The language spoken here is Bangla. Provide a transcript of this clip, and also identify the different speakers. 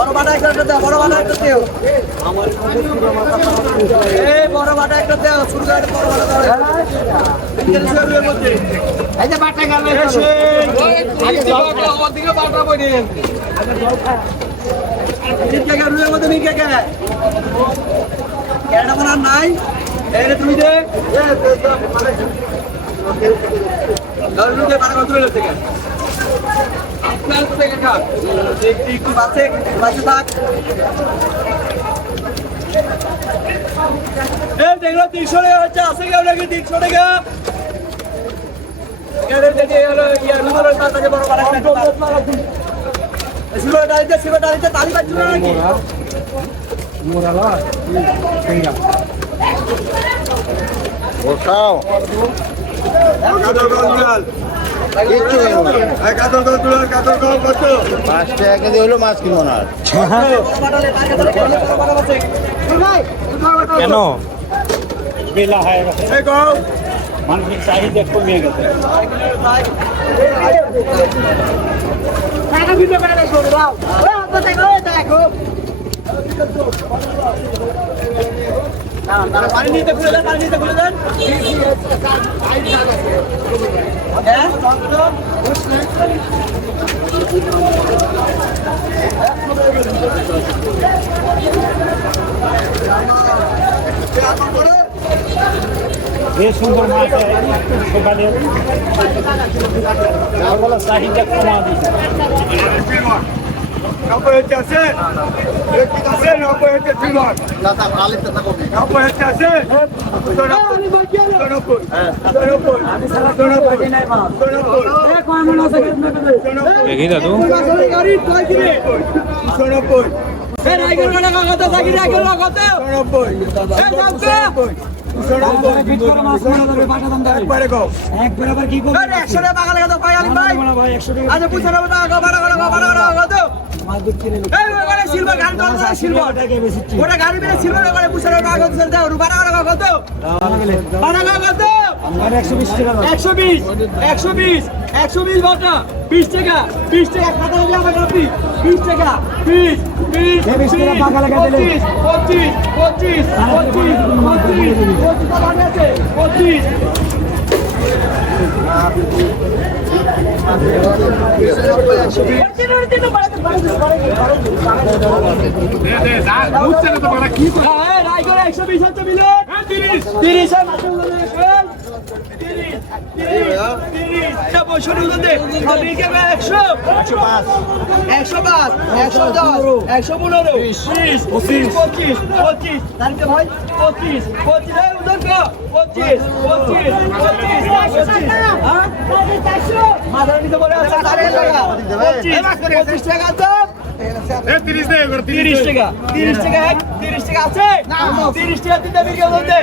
Speaker 1: বড় বাটা একটা দাও বড় বাটা একটা দাও এই বড় বাটা একটা দাও শুরু করে বড় বাটা দাও এই যে বাটা গেল আগে ওদিকে বাটা বই মধ্যে নিয়ে কে মনে হয় নাই এই রে তুমি দে থেকে খান একটু একটু বাঁচে বাঁচে থাক এই দেখল তিনশো টাকা হচ্ছে আছে কেউ নাকি তিনশো টাকা এদের
Speaker 2: পাঁচ টাকা কেজি হলো মাছ কিনবো না
Speaker 3: কেন? বেলা হয়ে গেছে মানুষের চাহিদা কমে গেছে।
Speaker 1: পানি নিতে খুলে দেন পানি নিতে খুলে দেন।
Speaker 3: বেশ সুন্দর মাছ সকালে চাহিদা কমা দিচ্ছে
Speaker 4: নব্বই হচ্ছে আছে ঠিক আছে নব্বই হচ্ছে সিলভার নব্বই হচ্ছে আছে
Speaker 3: দেখি দাদু।
Speaker 1: গাড়ি একশো
Speaker 3: বিশ একশো বিশ
Speaker 1: একশো বিশ বাটা। বিশ টাকা বিশ টাকা খাতা হবে আমার কাপি বিশ টাকা বিশ বিশ পঁচিশ পঁচিশ পঁচিশ পঁচিশ পঁচিশ পঁচিশ পঁচিশ। হ্যাঁ, একশো বিশ হচ্ছে মিলন। তিরিশ। তিরিশ পঁচিশ। টাকা। দাম তিরিশ টাকা তিরিশ টাকা তিরিশ টাকা আছে? তিরিশ টাকা হতে।